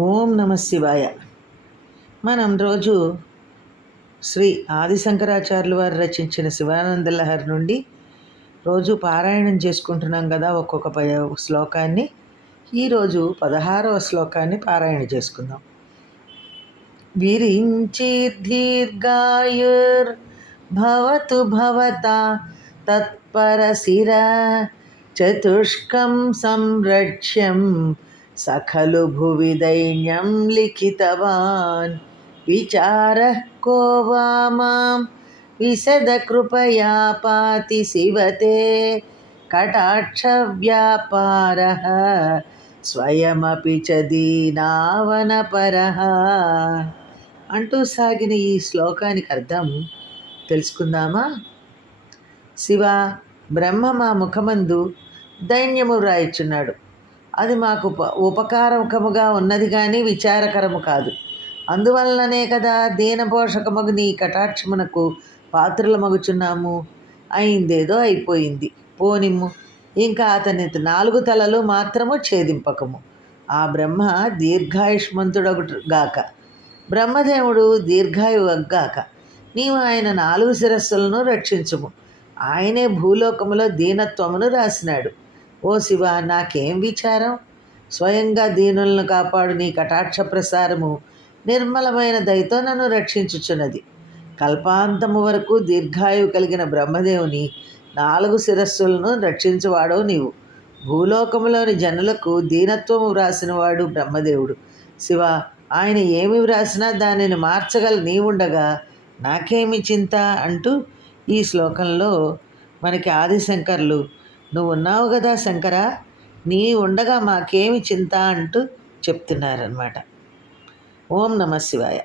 ఓం నమ శివాయ. మనం రోజు శ్రీ ఆదిశంకరాచార్యుల వారు రచించిన శివానంద లహరి నుండి రోజు పారాయణం చేసుకుంటున్నాం కదా. ఒక్కొక్క శ్లోకాన్ని ఈరోజు 16వ శ్లోకాన్ని పారాయణ చేసుకుందాం. విరించిర్దీర్ఘాయుర్భవతు భవతా తత్పరశిర చతుష్కం సంరక్ష్యం సఖలు భువి దైన్యం లిఖితవాన్ విచారః కో వా మాం విశద కృపయా పాతి శివతే కటాక్ష వ్యాపారః స్వయమపి చ దీనావనపరః అంటూ సాగిన ఈ శ్లోకానికి అర్థం తెలుసుకుందామా? శివ, బ్రహ్మ మా ముఖమందు దైన్యము వ్రాయిచున్నాడు. అది మాకు ఉపకారకముగా ఉన్నది కానీ విచారకరము కాదు. అందువలననే కదా దీనపోషకమగు నీ కటాక్షమునకు పాత్రలమగుచున్నాము. అయిందేదో అయిపోయింది, పోనిమ్ము. ఇంకా అతని 4 తలలు మాత్రము ఛేదింపకము. ఆ బ్రహ్మ దీర్ఘాయుష్మంతుడగుగాక. బ్రహ్మదేవుడు దీర్ఘాయువగ్గాక. నీవు ఆయన 4 శిరస్సులను రక్షించుము. ఆయనే భూలోకములో దీనత్వమును రాసినాడు. ఓ శివ, నాకేం విచారం? స్వయంగా దీనులను కాపాడు నీ కటాక్ష ప్రసారము నిర్మలమైన దయతో నన్ను రక్షించుచున్నది. కల్పాంతము వరకు దీర్ఘాయువు కలిగిన బ్రహ్మదేవుని 4 శిరస్సులను రక్షించువాడవు నీవు. భూలోకములోని జనులకు దీనత్వము వ్రాసినవాడు బ్రహ్మదేవుడు. శివ, ఆయన ఏమి వ్రాసినా దానిని మార్చగల నీవుండగా నాకేమి చింత అంటూ ఈ శ్లోకంలో మనకి ఆదిశంకర్లు, నువ్వు ఉన్నావు కదా శంకర, నీ ఉండగా మాకేమి చింత అంటూ చెప్తున్నారన్నమాట. ఓం నమ శివాయ.